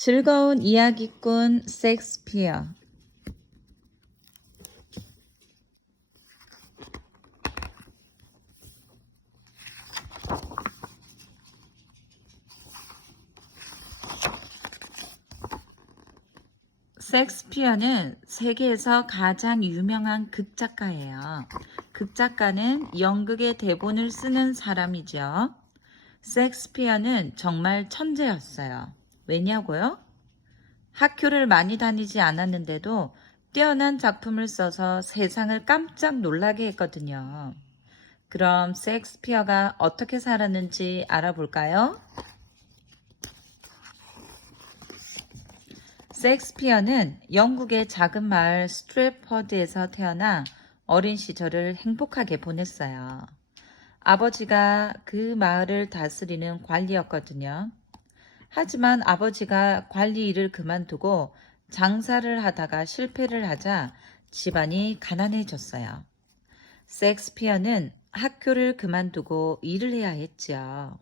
즐거운 이야기꾼 셰익스피어. 셰익스피어는 세계에서 가장 유명한 극작가예요. 극작가는 연극의 대본을 쓰는 사람이죠. 셰익스피어는 정말 천재였어요. 왜냐고요? 학교를 많이 다니지 않았는데도 뛰어난 작품을 써서 세상을 깜짝 놀라게 했거든요. 그럼 셰익스피어가 어떻게 살았는지 알아볼까요? 셰익스피어는 영국의 작은 마을 스트랩퍼드에서 태어나 어린 시절을 행복하게 보냈어요. 아버지가 그 마을을 다스리는 관리였거든요. 하지만 아버지가 관리 일을 그만두고 장사를 하다가 실패를 하자 집안이 가난해졌어요. 셰익스피어는 학교를 그만두고 일을 해야 했지요.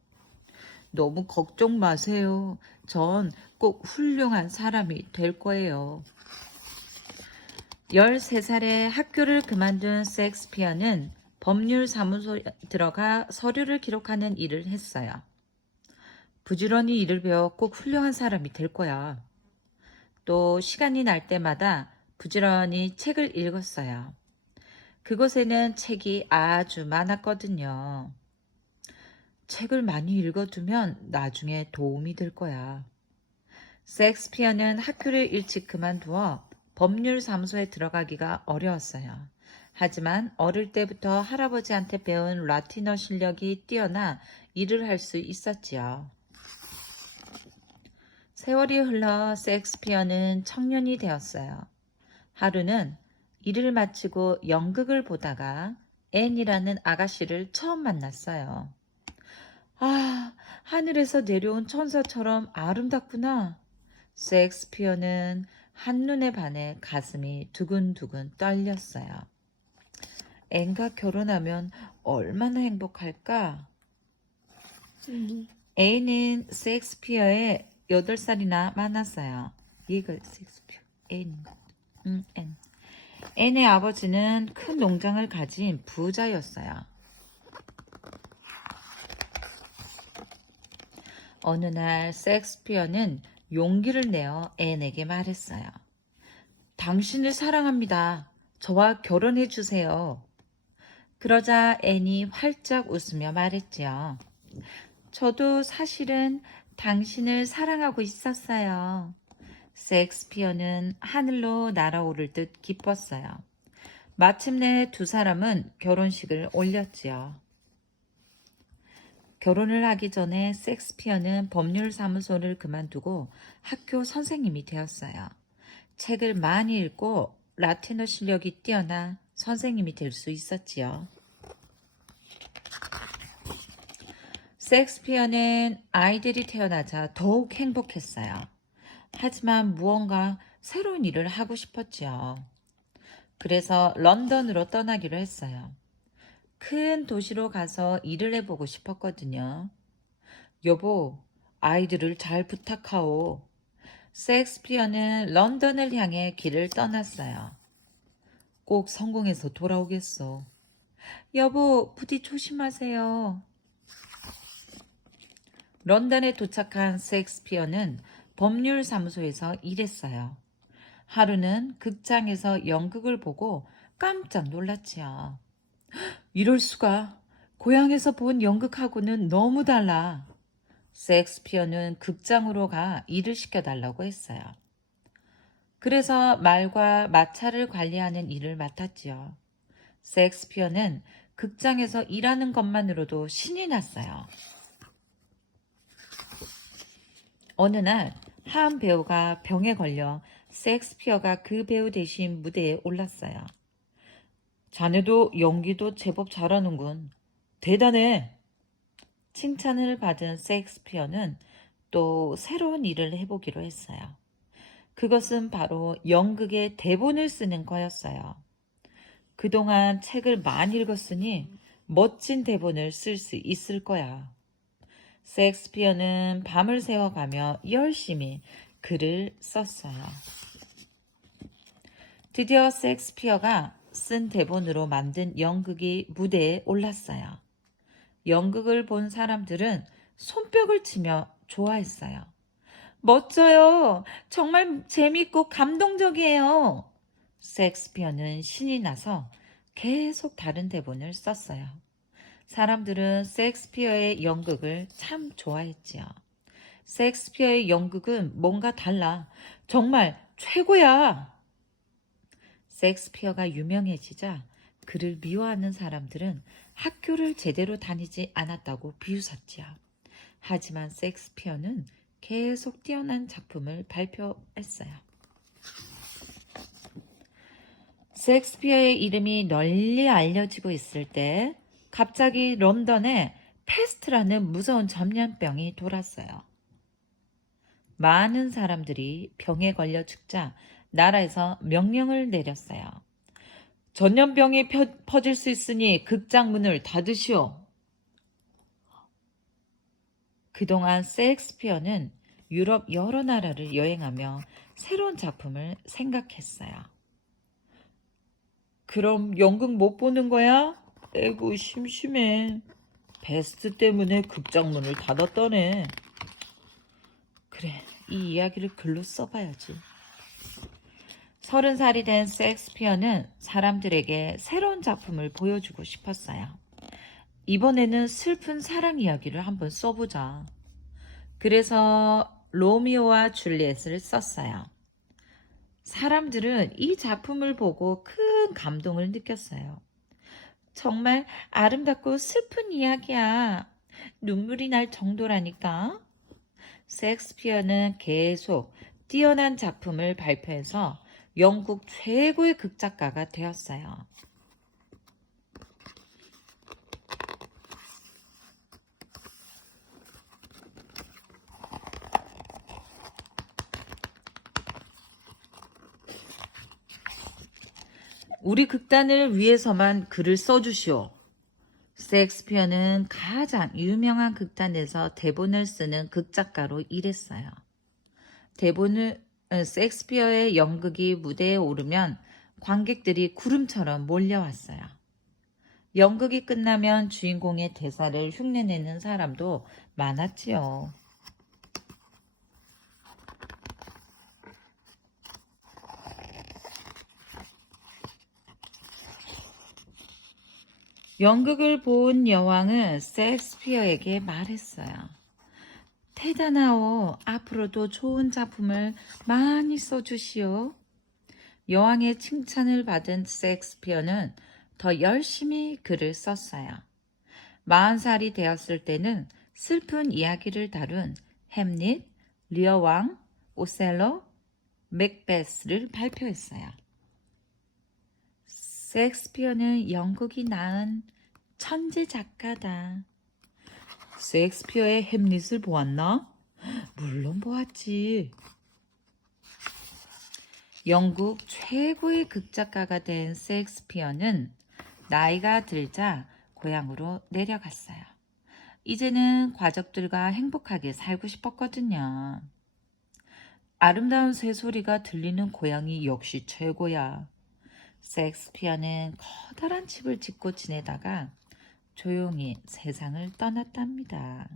너무 걱정 마세요. 전 꼭 훌륭한 사람이 될 거예요. 13살에 학교를 그만둔 셰익스피어는 법률사무소에 들어가 서류를 기록하는 일을 했어요. 부지런히 일을 배워 꼭 훌륭한 사람이 될 거야. 또 시간이 날 때마다 부지런히 책을 읽었어요. 그곳에는 책이 아주 많았거든요. 책을 많이 읽어두면 나중에 도움이 될 거야. 셰익스피어는 학교를 일찍 그만두어 법률사무소에 들어가기가 어려웠어요. 하지만 어릴 때부터 할아버지한테 배운 라틴어 실력이 뛰어나 일을 할 수 있었지요. 세월이 흘러 셰익스피어는 청년이 되었어요. 하루는 일을 마치고 연극을 보다가 앤이라는 아가씨를 처음 만났어요. 아, 하늘에서 내려온 천사처럼 아름답구나. 셰익스피어는 한눈에 반해 가슴이 두근두근 떨렸어요. 앤과 결혼하면 얼마나 행복할까? 앤은 셰익스피어의 8살이나 많았어요. 이거 셰익스피어, 앤. 앤. 앤의 아버지는 큰 농장을 가진 부자였어요. 어느 날 셰익스피어는 용기를 내어 앤에게 말했어요. 당신을 사랑합니다. 저와 결혼해 주세요. 그러자 앤이 활짝 웃으며 말했지요. 저도 사실은 당신을 사랑하고 있었어요. 셰익스피어는 하늘로 날아오를 듯 기뻤어요. 마침내 두 사람은 결혼식을 올렸지요. 결혼을 하기 전에 셰익스피어는 법률사무소를 그만두고 학교 선생님이 되었어요. 책을 많이 읽고 라틴어 실력이 뛰어나 선생님이 될 수 있었지요. 셰익스피어는 아이들이 태어나자 더욱 행복했어요. 하지만 무언가 새로운 일을 하고 싶었지요. 그래서 런던으로 떠나기로 했어요. 큰 도시로 가서 일을 해보고 싶었거든요. 여보, 아이들을 잘 부탁하오. 셰익스피어는 런던을 향해 길을 떠났어요. 꼭 성공해서 돌아오겠어. 여보, 부디 조심하세요. 런던에 도착한 셰익스피어는 법률사무소에서 일했어요. 하루는 극장에서 연극을 보고 깜짝 놀랐지요. 이럴 수가. 고향에서 본 연극하고는 너무 달라. 셰익스피어는 극장으로 가 일을 시켜달라고 했어요. 그래서 말과 마차를 관리하는 일을 맡았지요. 셰익스피어는 극장에서 일하는 것만으로도 신이 났어요. 어느 날 한 배우가 병에 걸려 셰익스피어가 그 배우 대신 무대에 올랐어요. 자네도 연기도 제법 잘하는군. 대단해. 칭찬을 받은 셰익스피어는 또 새로운 일을 해보기로 했어요. 그것은 바로 연극의 대본을 쓰는 거였어요. 그동안 책을 많이 읽었으니 멋진 대본을 쓸 수 있을 거야. 셰익스피어는 밤을 새워가며 열심히 글을 썼어요. 드디어 셰익스피어가 쓴 대본으로 만든 연극이 무대에 올랐어요. 연극을 본 사람들은 손뼉을 치며 좋아했어요. 멋져요. 정말 재밌고 감동적이에요. 셰익스피어는 신이 나서 계속 다른 대본을 썼어요. 사람들은 셰익스피어의 연극을 참 좋아했지요. 셰익스피어의 연극은 뭔가 달라. 정말 최고야. 셰익스피어가 유명해지자 그를 미워하는 사람들은 학교를 제대로 다니지 않았다고 비웃었지요. 하지만 셰익스피어는 계속 뛰어난 작품을 발표했어요. 셰익스피어의 이름이 널리 알려지고 있을 때 갑자기 런던에 패스트라는 무서운 전염병이 돌았어요. 많은 사람들이 병에 걸려 죽자 나라에서 명령을 내렸어요. 전염병이 퍼질 수 있으니 극장 문을 닫으시오. 그동안 셰익스피어는 유럽 여러 나라를 여행하며 새로운 작품을 생각했어요. 그럼 연극 못 보는 거야? 에구 심심해. 베스트 때문에 극장 문을 닫았다네. 그래, 이 이야기를 글로 써봐야지. 30살이 된 셰익스피어는 사람들에게 새로운 작품을 보여주고 싶었어요. 이번에는 슬픈 사랑 이야기를 한번 써보자. 그래서 로미오와 줄리엣을 썼어요. 사람들은 이 작품을 보고 큰 감동을 느꼈어요. 정말 아름답고 슬픈 이야기야. 눈물이 날 정도라니까. 셰익스피어는 계속 뛰어난 작품을 발표해서 영국 최고의 극작가가 되었어요. 우리 극단을 위해서만 글을 써주시오. 셰익스피어는 가장 유명한 극단에서 대본을 쓰는 극작가로 일했어요. 셰익스피어의 연극이 무대에 오르면 관객들이 구름처럼 몰려왔어요. 연극이 끝나면 주인공의 대사를 흉내내는 사람도 많았지요. 연극을 본 여왕은 셰익스피어에게 말했어요. 대단하오. 앞으로도 좋은 작품을 많이 써주시오. 여왕의 칭찬을 받은 셰익스피어는 더 열심히 글을 썼어요. 40살이 되었을 때는 슬픈 이야기를 다룬 햄릿, 리어왕, 오셀로, 맥베스를 발표했어요. 셰익스피어는 영국이 낳은 천재 작가다. 셰익스피어의 햄릿을 보았나? 물론 보았지. 영국 최고의 극작가가 된 셰익스피어는 나이가 들자 고향으로 내려갔어요. 이제는 가족들과 행복하게 살고 싶었거든요. 아름다운 새소리가 들리는 고향이 역시 최고야. 셰익스피어는 커다란 집을 짓고 지내다가 조용히 세상을 떠났답니다.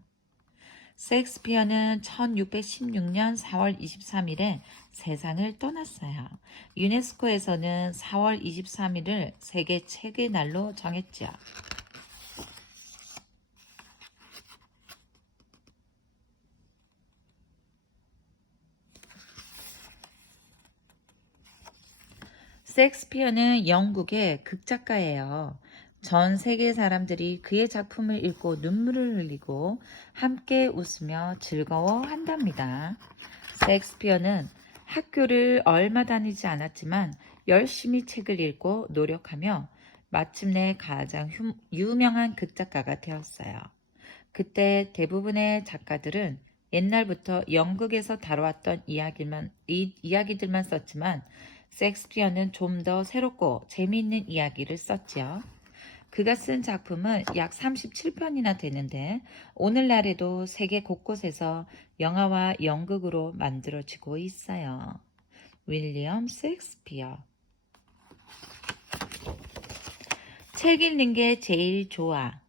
셰익스피어는 1616년 4월 23일에 세상을 떠났어요. 유네스코에서는 4월 23일을 세계 책의 날로 정했죠. 셰익스피어는 영국의 극작가예요. 전 세계 사람들이 그의 작품을 읽고 눈물을 흘리고 함께 웃으며 즐거워한답니다. 셰익스피어는 학교를 얼마 다니지 않았지만 열심히 책을 읽고 노력하며 마침내 가장 유명한 극작가가 되었어요. 그때 대부분의 작가들은 옛날부터 영국에서 다뤄왔던 이야기들만 썼지만 셰익스피어는 좀 더 새롭고 재미있는 이야기를 썼지요. 그가 쓴 작품은 약 37편이나 되는데 오늘날에도 세계 곳곳에서 영화와 연극으로 만들어지고 있어요. 윌리엄 셰익스피어. 책 읽는 게 제일 좋아.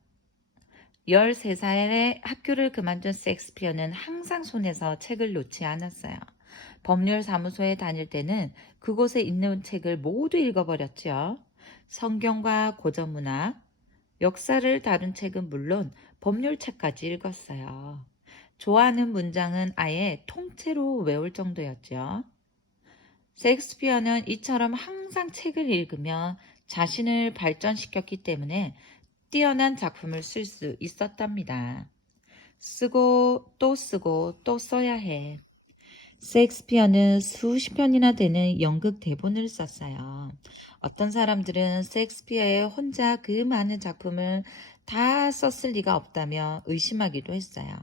13살에 학교를 그만둔 셰익스피어는 항상 손에서 책을 놓지 않았어요. 법률사무소에 다닐 때는 그곳에 있는 책을 모두 읽어버렸죠. 성경과 고전문학, 역사를 다룬 책은 물론 법률책까지 읽었어요. 좋아하는 문장은 아예 통째로 외울 정도였죠. 셰익스피어는 이처럼 항상 책을 읽으며 자신을 발전시켰기 때문에 뛰어난 작품을 쓸 수 있었답니다. 쓰고 또 써야 해. 셰익스피어는 수십 편이나 되는 연극 대본을 썼어요. 어떤 사람들은 셰익스피어의 혼자 그 많은 작품을 다 썼을 리가 없다며 의심하기도 했어요.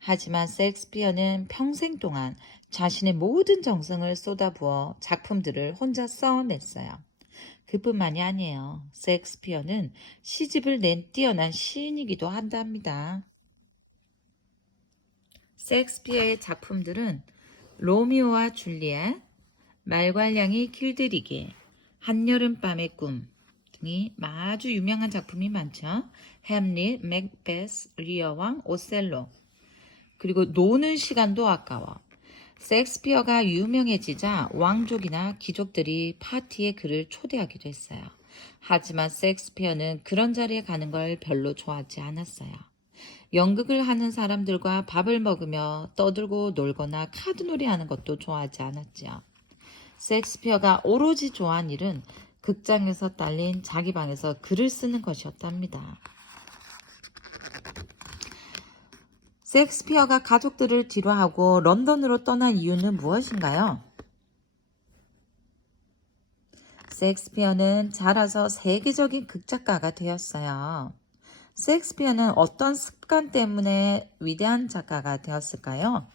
하지만 셰익스피어는 평생 동안 자신의 모든 정성을 쏟아부어 작품들을 혼자 써냈어요. 그뿐만이 아니에요. 셰익스피어는 시집을 낸 뛰어난 시인이기도 한답니다. 셰익스피어의 작품들은 로미오와 줄리엣, 말괄량이 길들이기, 한여름밤의 꿈 등이 아주 유명한 작품이 많죠. 햄릿, 맥베스, 리어왕, 오셀로, 그리고 노는 시간도 아까워. 셰익스피어가 유명해지자 왕족이나 귀족들이 파티에 그를 초대하기도 했어요. 하지만 셰익스피어는 그런 자리에 가는 걸 별로 좋아하지 않았어요. 연극을 하는 사람들과 밥을 먹으며 떠들고 놀거나 카드놀이 하는 것도 좋아하지 않았지요. 셰익스피어가 오로지 좋아한 일은 극장에서 딸린 자기 방에서 글을 쓰는 것이었답니다. 셰익스피어가 가족들을 뒤로하고 런던으로 떠난 이유는 무엇인가요? 셰익스피어는 자라서 세계적인 극작가가 되었어요. 셰익스피어는 어떤 습관 때문에 위대한 작가가 되었을까요?